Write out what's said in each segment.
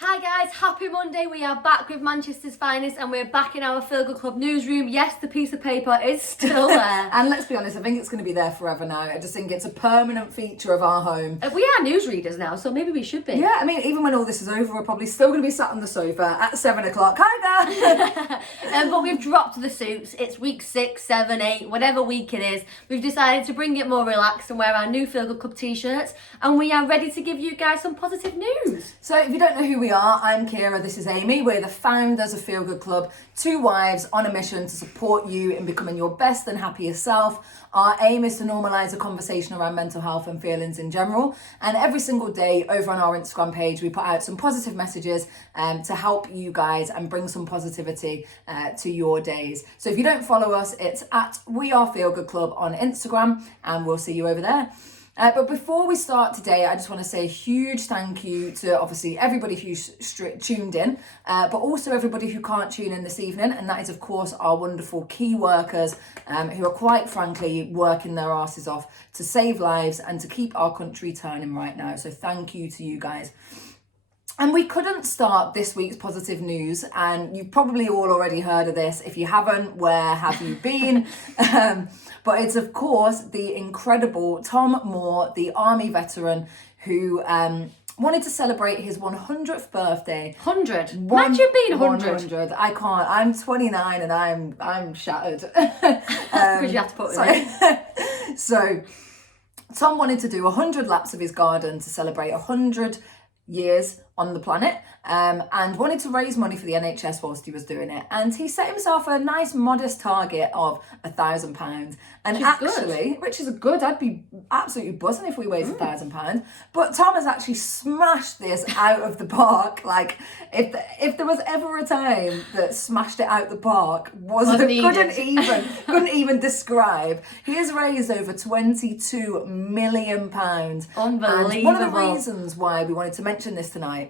Hi guys, happy Monday. We are back with Manchester's finest and we're back in our Feel Good Club newsroom. Yes, the piece of paper is still there. And let's be honest, I think it's going to be there forever now. I just think it's a permanent feature of our home. We are newsreaders now, so maybe we should be. Yeah, I mean, even when all this is over, we're probably still going to be sat on the sofa at 7 o'clock. Hi guys! But we've dropped the suits. It's week 6, 7, 8, whatever week it is. We've decided to bring it more relaxed and wear our new Feel Good Club t-shirts. And we are ready to give you guys some positive news. So if you don't know who we are, I'm Kira, this is Amy. We're the founders of Feel Good Club, two wives on a mission to support you in becoming your best and happiest self. Our aim is to normalise a conversation around mental health and feelings in general. And every single day over on our Instagram page, we put out some positive messages to help you guys and bring some positivity to your days. So if you don't follow us, it's at We Are Feel Good Club on Instagram, and we'll see you over there. But before we start today, I just want to say a huge thank you to obviously everybody who's tuned in, but also everybody who can't tune in this evening. And that is, of course, our wonderful key workers who are quite frankly working their asses off to save lives and to keep our country turning right now. So thank you to you guys. And we couldn't start this week's positive news, and you've probably all already heard of this. If you haven't, where have you been? But it's, of course, the incredible Tom Moore, the Army veteran who wanted to celebrate his 100th birthday. 100? Imagine being 100. I can't. I'm 29 and I'm shattered. Because you have to put it in. So Tom wanted to do 100 laps of his garden to celebrate 100 years on the planet, and wanted to raise money for the NHS whilst he was doing it. And he set himself a nice modest target of £1,000. And which is good. I'd be absolutely buzzing if we raised £1,000. But Tom has actually smashed this out of the park. Like, if there was ever a time that smashed it out the park, couldn't even describe. He has raised over £22 million. Unbelievable. And one of the reasons why we wanted to mention this tonight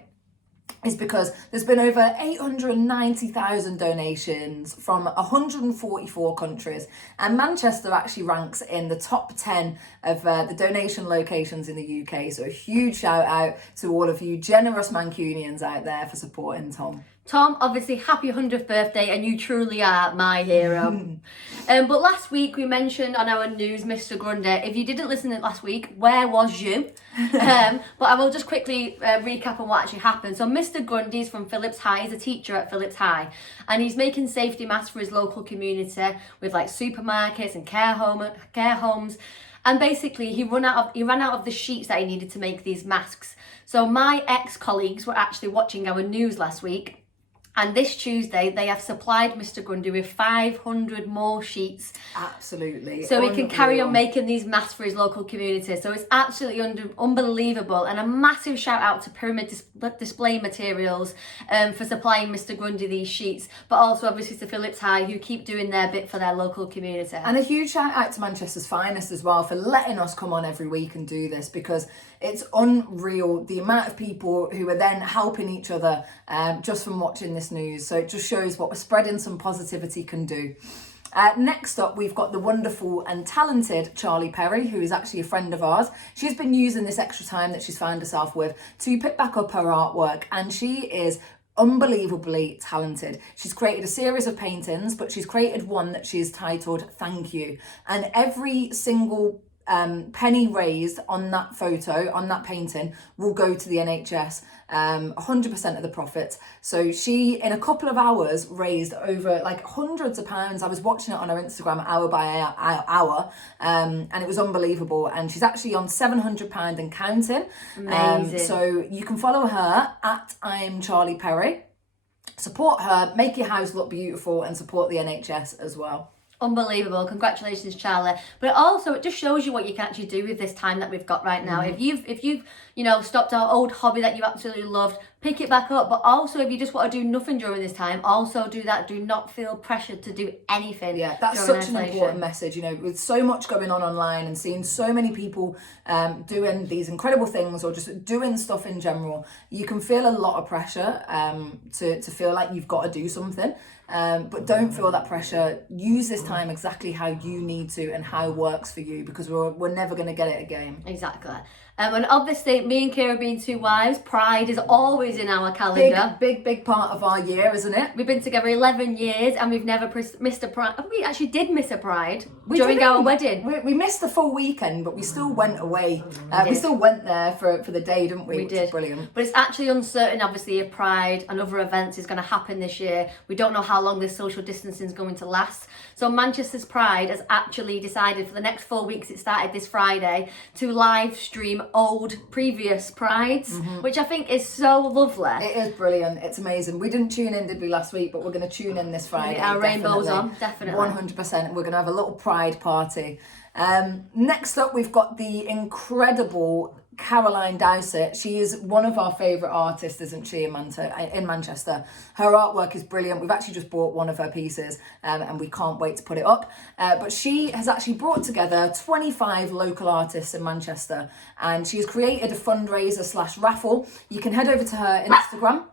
is because there's been over 890,000 donations from 144 countries, and Manchester actually ranks in the top 10 of the donation locations in the UK. So a huge shout out to all of you generous Mancunians out there for supporting Tom. Tom, obviously, happy 100th birthday, and you truly are my hero. But last week we mentioned on our news Mr. Grundy. If you didn't listen to it last week, where was you? But I will just quickly recap on what actually happened. So Mr. Grundy is from Phillips High. He's a teacher at Phillips High, and he's making safety masks for his local community with like supermarkets and care homes. And basically, he ran out of the sheets that he needed to make these masks. So my ex-colleagues were actually watching our news last week. And this Tuesday, they have supplied Mr. Grundy with 500 more sheets. Absolutely. So he can carry on making these masks for his local community. So it's absolutely unbelievable. And a massive shout out to Pyramid Display Materials for supplying Mr. Grundy these sheets. But also obviously to Phillips High, who keep doing their bit for their local community. And a huge shout out to Manchester's finest as well for letting us come on every week and do this, because it's unreal the amount of people who are then helping each other just from watching this news. So it just shows what spreading some positivity can do. Next up, we've got the wonderful and talented Charlie Perry, who is actually a friend of ours. She's been using this extra time that she's found herself with to pick back up her artwork, and she is unbelievably talented. She's created a series of paintings, but she's created one that she's titled Thank You. And every single penny raised on that photo, on that painting, will go to the NHS, 100% of the profits. So she, in a couple of hours, raised over like hundreds of pounds. I was watching it on her Instagram hour by hour, and it was unbelievable. And she's actually on £700 and counting. Amazing. So you can follow her at I'm Charlie Perry. Support her, make your house look beautiful, and support the NHS as well. Unbelievable. Congratulations, Charlie. But also, it just shows you what you can actually do with this time that we've got right now. If you've stopped our old hobby that you absolutely loved, pick it back up. But also, if you just want to do nothing during this time, also do that. Do not feel pressured to do anything. Yeah, that's such an important message. With so much going on online and seeing so many people doing these incredible things or just doing stuff in general, you can feel a lot of pressure to feel like you've got to do something. but don't feel that pressure. Use this time exactly how you need to and how it works for you, because we're never going to get it again. Exactly. And obviously, me and Kira being two wives, Pride is always in our calendar. Big part of our year, isn't it? We've been together 11 years and we've never missed a Pride. We actually did miss a Pride during our wedding. We missed the full weekend, but we still went away. We still went there for the day, didn't we? We Which did. is brilliant. But it's actually uncertain, obviously, if Pride and other events is going to happen this year. We don't know how long this social distancing is going to last. So Manchester's Pride has actually decided for the next 4 weeks, it started this Friday, to live stream old previous Prides, which I think is so lovely. It is brilliant. It's amazing. We didn't tune in, did we, last week? But we're going to tune in this Friday. Get our rainbows on, definitely. 100%. We're going to have a little Pride party. Next up, we've got the incredible Caroline Dowsett. She is one of our favourite artists, isn't she, in Manchester. Her artwork is brilliant. We've actually just bought one of her pieces and we can't wait to put it up. But she has actually brought together 25 local artists in Manchester, and she has created a fundraiser / raffle. You can head over to her Instagram.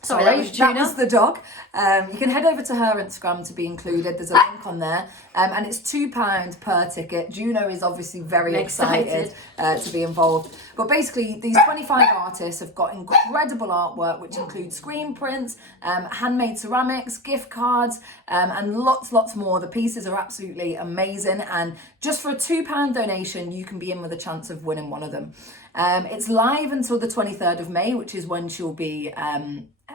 Sorry, that was the dog. You can head over to her Instagram to be included. There's a link on there. And it's £2 per ticket. Juno is obviously very excited to be involved. But basically, these 25 artists have got incredible artwork, which includes screen prints, handmade ceramics, gift cards, and lots more. The pieces are absolutely amazing. And just for a £2 donation, you can be in with a chance of winning one of them. It's live until the 23rd of May, which is when she'll be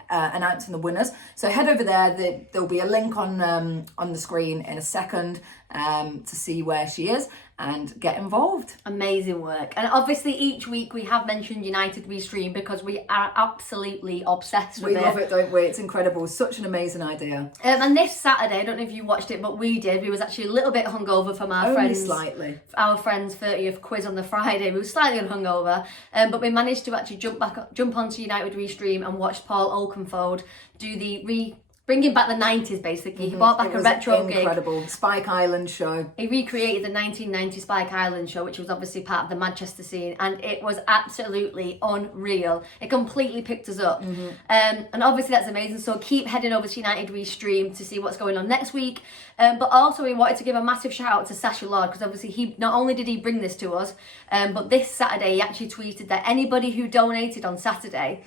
announcing the winners. So head over there. There'll be a link on the screen in a second to see where she is and get involved. Amazing work. And obviously each week we have mentioned United Restream because we are absolutely obsessed with it. We love it, don't we? It's incredible. Such an amazing idea. And this Saturday, I don't know if you watched it, but we did. We was actually a little bit hungover from our friends. Slightly. Our friend's 30th quiz on the Friday. We were slightly hungover, but we managed to actually jump onto United Restream and watch Paul Oakenfold do the bringing back the 90s, basically. He brought back a retro gig. Incredible. Spike Island show. He recreated the 1990 Spike Island show, which was obviously part of the Manchester scene, and it was absolutely unreal. It completely picked us up. And obviously that's amazing. So keep heading over to United Restream to see what's going on next week. But also we wanted to give a massive shout out to Sasha Lord, because obviously he not only did he bring this to us, but this Saturday he actually tweeted that anybody who donated on Saturday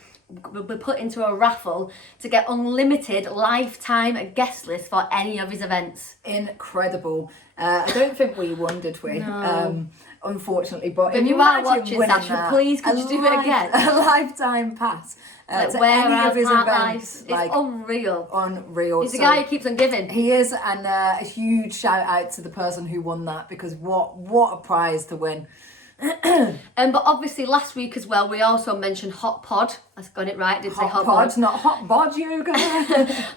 will be put into a raffle to get unlimited lifetime guest list for any of his events. Incredible. I don't think we won, did we? No. Unfortunately, but if you are watching, Sasha, please could you do it again? A lifetime pass to where any of his events. events. It's unreal. Unreal. He's the guy who keeps on giving. He is, and a huge shout out to the person who won that, because what a prize to win. But obviously last week as well we also mentioned Hot Pod. I got it right, I did say Hot Pod. Not Hot Bod Yoga.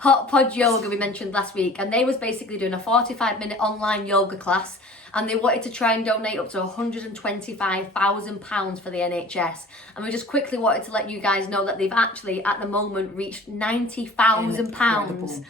Hot Pod Yoga we mentioned last week, and they was basically doing a 45-minute online yoga class, and they wanted to try and donate up to £125,000 for the NHS. And we just quickly wanted to let you guys know that they've actually at the moment reached £90,000.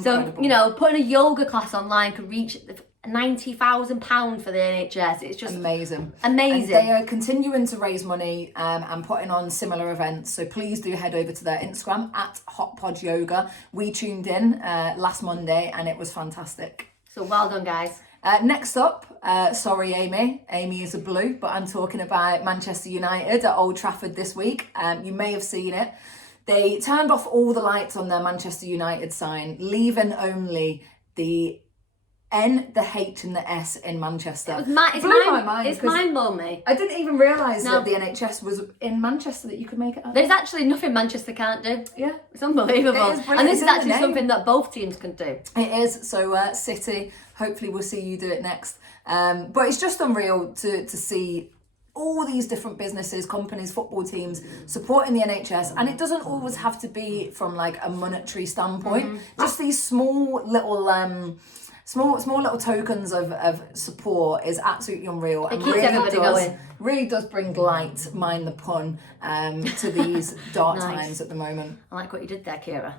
So, you know, putting a yoga class online could reach £90,000 for the NHS. It's just amazing. And they are continuing to raise money and putting on similar events. So please do head over to their Instagram at Hot Pod Yoga. We tuned in last Monday and it was fantastic. So well done, guys. Next up, sorry Amy. Amy is a blue, but I'm talking about Manchester United at Old Trafford this week. You may have seen it. They turned off all the lights on their Manchester United sign, leaving only the N, the H and the S in Manchester. It's mind-blowing. I didn't even realise that the NHS was in Manchester, that you could make it up. There's actually nothing Manchester can't do. Yeah. It's unbelievable. It is and this is actually something that both teams can do. It is. So City, hopefully we'll see you do it next. But it's just unreal to see all these different businesses, companies, football teams supporting the NHS, and it doesn't always have to be from like a monetary standpoint. Just these small little tokens of support is absolutely unreal. It keeps everybody going. Really does bring light, mind the pun, to these dark times at the moment. I like what you did there, Kira.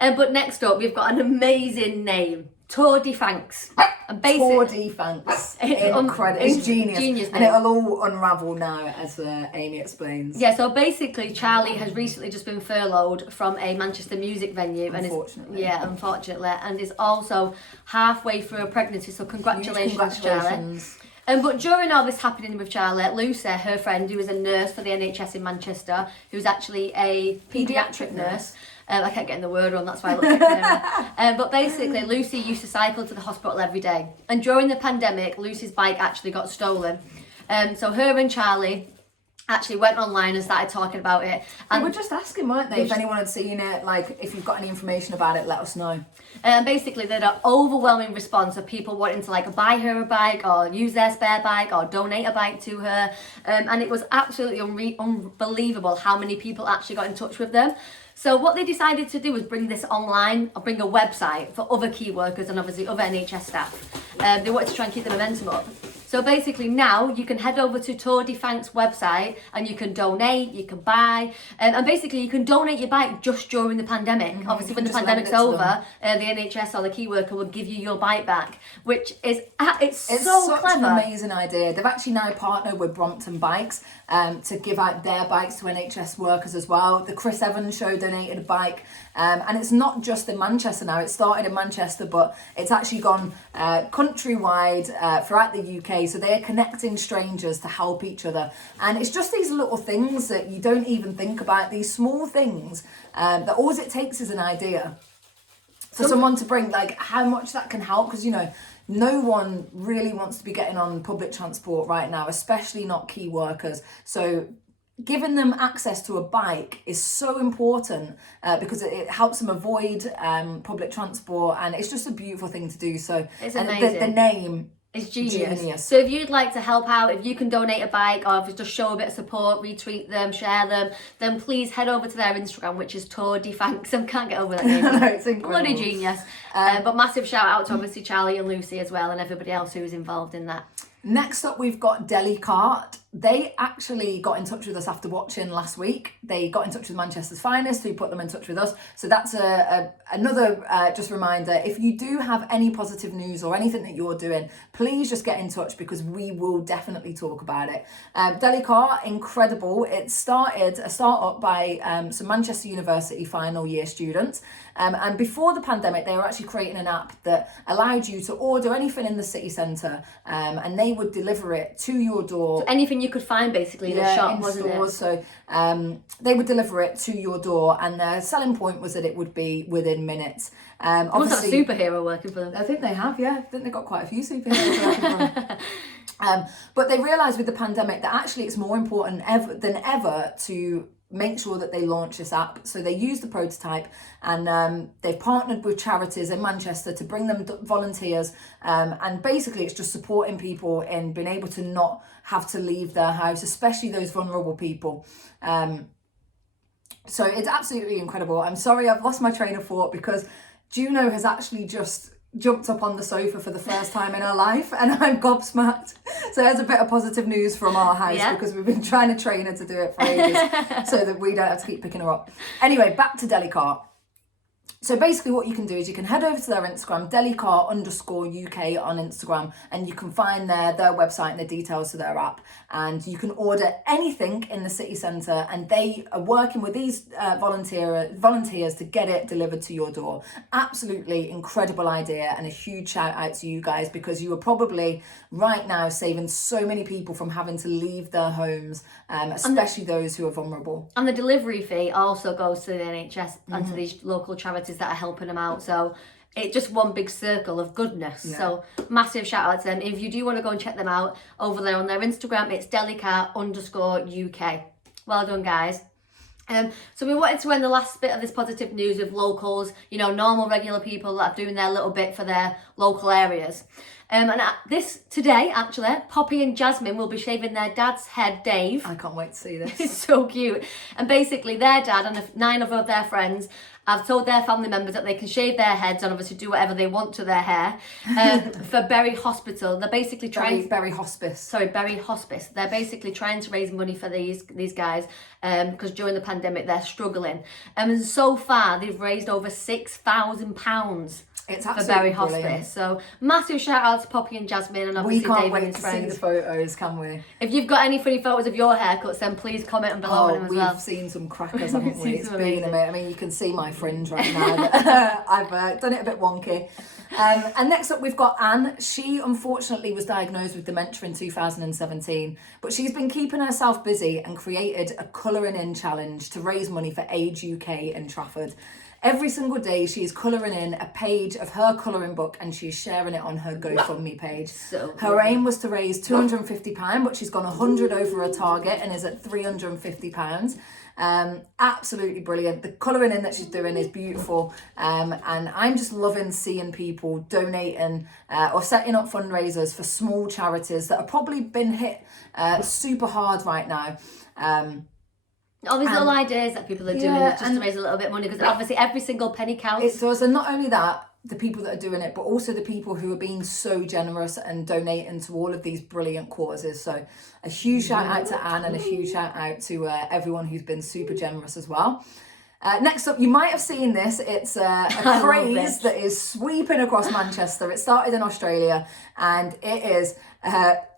But next up, we've got an amazing name Tour de France. And Tour de France. Incredible. It's genius. And it'll all unravel now, as Amy explains. Yeah, so basically Charlie has recently just been furloughed from a Manchester music venue. Unfortunately. Unfortunately. And is also halfway through a pregnancy, so congratulations. Charlie. But during all this happening with Charlie, Lucy, her friend, who is a nurse for the NHS in Manchester, who's actually a paediatric nurse. I can't get in the word wrong, that's why I looked at But basically, Lucy used to cycle to the hospital every day. And during the pandemic, Lucy's bike actually got stolen. So her and Charlie actually went online and started talking about it. And they were just asking, weren't they, if anyone had seen it, like, if you've got any information about it, let us know. Basically, they had an overwhelming response of people wanting to, like, buy her a bike or use their spare bike or donate a bike to her. And it was absolutely unbelievable how many people actually got in touch with them. So what they decided to do was bring this online, or bring a website for other key workers and obviously other NHS staff. They wanted to try and keep the momentum up. So basically now you can head over to Tour de France website and you can donate, you can buy, and basically you can donate your bike just during the pandemic. Obviously when the pandemic's over, the NHS or the key worker will give you your bike back, which is, it's so such clever. An amazing idea. They've actually now partnered with Brompton Bikes to give out their bikes to NHS workers as well. The Chris Evans show donated a bike, and it's not just in Manchester now. It started in Manchester, but it's actually gone countrywide throughout the UK. So they're connecting strangers to help each other. And it's just these little things that you don't even think about, these small things that all it takes is an idea for someone to bring, like, how much that can help. Because, you know, no one really wants to be getting on public transport right now, especially not key workers. So giving them access to a bike is so important because it helps them avoid public transport, and it's just a beautiful thing to do. So it's amazing. The name is genius. So if you'd like to help out, if you can donate a bike or if you just show a bit of support, retweet them, share them, then please head over to their Instagram, which is Tour de France. I can't get over that name. No, it's incredible. Bloody genius. But massive shout out to obviously Charlie and Lucy as well, and everybody else who was involved in that. Next up, we've got Delicar. They actually got in touch with us after watching last week. They got in touch with Manchester's Finest, who put them in touch with us. So that's another just reminder. If you do have any positive news or anything that you're doing, please just get in touch because we will definitely talk about it. Delicar, incredible. It started a start-up by some Manchester University final year students. And before the pandemic, they were actually creating an app that allowed you to order anything in the city centre, and they would deliver it to your door. So anything you could find basically in a shop, wasn't stores. it? So they would deliver it to your door, and their selling point was that it would be within minutes. Must have a superhero working for them. I think they have, yeah. I think they've got quite a few superheroes working for them. But they realised with the pandemic that actually it's more important than ever to make sure that they launch this app. So they used the prototype, and they've partnered with charities in Manchester to bring them volunteers, and basically it's just supporting people in being able to not have to leave their house, especially those vulnerable people. So it's absolutely incredible. I'm sorry, I've lost my train of thought because Juno has actually just jumped up on the sofa for the first time in her life, and I'm gobsmacked. So there's a bit of positive news from our house, because we've been trying to train her to do it for ages so that we don't have to keep picking her up. Anyway, back to Delicar. So basically what you can do is you can head over to their Instagram, Delicar_UK on Instagram, and you can find their website and the details to their app. And you can order anything in the city centre, and they are working with these volunteers to get it delivered to your door. Absolutely incredible idea, and a huge shout out to you guys, because you are probably right now saving so many people from having to leave their homes, especially those who are vulnerable. And the delivery fee also goes to the NHS and to these local charities that are helping them out. So it's just one big circle of goodness. Yeah. So massive shout out to them. If you do want to go and check them out over there on their Instagram, it's Delicar_UK. Well done, guys. So we wanted to end the last bit of this positive news with locals, you know, normal, regular people that are doing their little bit for their local areas. And today, actually, Poppy and Jasmine will be shaving their dad's head, Dave. I can't wait to see this. It's so cute. And basically, their dad and 9 of their friends have told their family members that they can shave their heads and obviously do whatever they want to their hair for Bury Hospital. They're basically trying... Bury Hospice. Sorry, Bury Hospice. They're basically trying to raise money for these guys because during the pandemic, they're struggling. And so far, they've raised over £6,000. It's for absolutely Berry brilliant. Hospice. So massive shout out to Poppy and Jasmine, and We obviously can't David and wait his to friends. see the photos, can we? If you've got any funny photos of your haircuts, then please comment below on them as we've well. seen some crackers, haven't we? Seen It's some been amazing. amazing. I mean, you can see my fringe right now. That I've done it a bit wonky. And next up, we've got Anne. She unfortunately was diagnosed with dementia in 2017, but she's been keeping herself busy and created a colouring in challenge to raise money for Age UK in Trafford. Every single day, she is colouring in a page of her colouring book and she's sharing it on her GoFundMe page. So Her aim was to raise £250, but she's gone 100 over her target and is at £350. Absolutely brilliant. The colouring in that she's doing is beautiful, and I'm just loving seeing people donating or setting up fundraisers for small charities that have probably been hit super hard right now. all these little ideas that people are doing just to raise a little bit of money, because obviously every single penny counts. It does, and not only that, the people that are doing it, but also the people who are being so generous and donating to all of these brilliant causes. So a huge shout out to Anne and a huge shout out to everyone who's been super generous as well. Next up, you might have seen this. It's a craze that is sweeping across Manchester. It started in Australia, and it is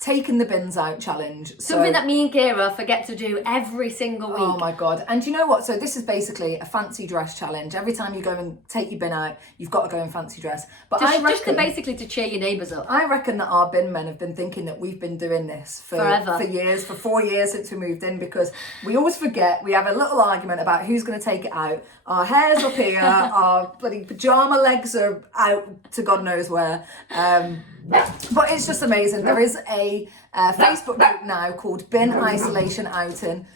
taking the bins out challenge. Something that me and Kira forget to do every single week. Oh my God. And do you know what? So this is basically a fancy dress challenge. Every time you go and take your bin out, you've got to go in fancy dress. But Basically to cheer your neighbours up. I reckon that our bin men have been thinking that we've been doing this Forever. for years, for 4 years since we moved in, because we always forget. We have a little argument about who's going to take it out. Our hair's up here, our bloody pyjama legs are out to God knows where. But it's just amazing. There is a Facebook group now called Bin Isolation Outing.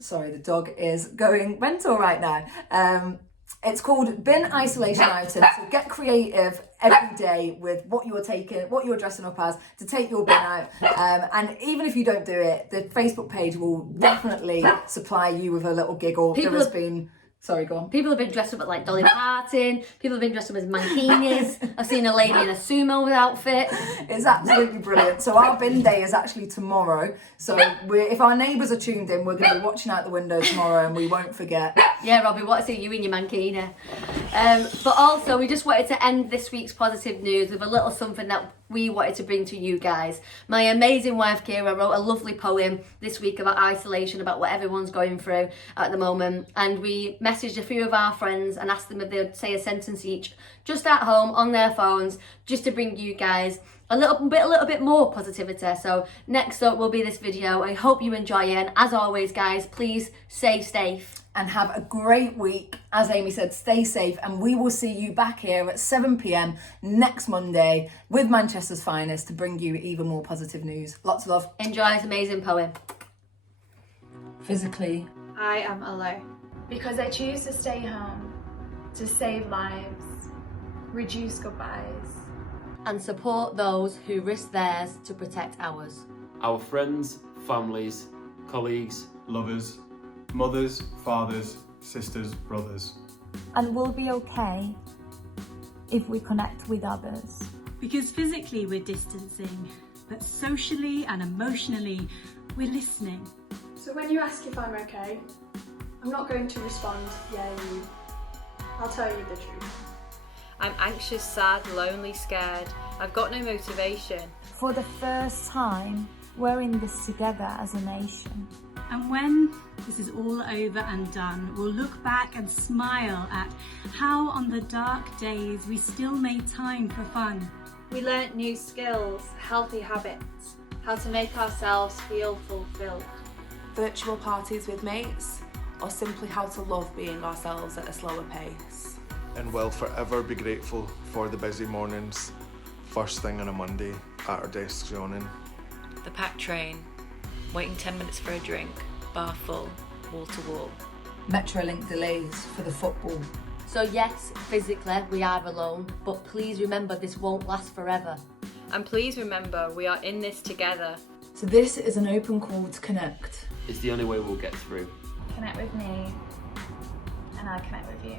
Sorry, the dog is going mental right now. It's called Bin Isolation Outing. So get creative every day with what you're taking, what you're dressing up as to take your bin out. And even if you don't do it, the Facebook page will definitely supply you with a little giggle. Sorry, go on. People have been dressed up at like Dolly Parton. People have been dressed up as mankinis. I've seen a lady in a sumo outfit. It's absolutely brilliant. So our bin day is actually tomorrow. So if our neighbours are tuned in, we're going to be watching out the window tomorrow, and we won't forget. Yeah, Robbie, what's it, you and your mankini? But also, we just wanted to end this week's positive news with a little something that we wanted to bring to you guys. My amazing wife Kira wrote a lovely poem this week about isolation, about what everyone's going through at the moment, and we messaged a few of our friends and asked them if they would say a sentence each just at home on their phones, just to bring you guys a little bit more positivity. So next up will be this video. I hope you enjoy it, and as always guys, please stay safe and have a great week. As Amy said, stay safe, and we will see you back here at 7 p.m. next Monday with Manchester's finest to bring you even more positive news. Lots of love. Enjoy this amazing poem. Physically, I am alone because I choose to stay home, to save lives, reduce goodbyes, and support those who risk theirs to protect ours. Our friends, families, colleagues, lovers, mothers, fathers, sisters, brothers. And we'll be okay if we connect with others. Because physically we're distancing, but socially and emotionally we're listening. So when you ask if I'm okay, I'm not going to respond, yeah, you. I'll tell you the truth. I'm anxious, sad, lonely, scared. I've got no motivation. For the first time, we're in this together as a nation. And when this is all over and done, we'll look back and smile at how on the dark days we still made time for fun. We learnt new skills, healthy habits, how to make ourselves feel fulfilled. Virtual parties with mates, or simply how to love being ourselves at a slower pace. And we'll forever be grateful for the busy mornings, first thing on a Monday, at our desks yawning. The packed train, waiting 10 minutes for a drink, bar full, wall to wall. Metrolink delays for the football. So yes, physically we are alone, but please remember this won't last forever. And please remember we are in this together. So this is an open call to connect. It's the only way we'll get through. Connect with me, and I'll connect with you.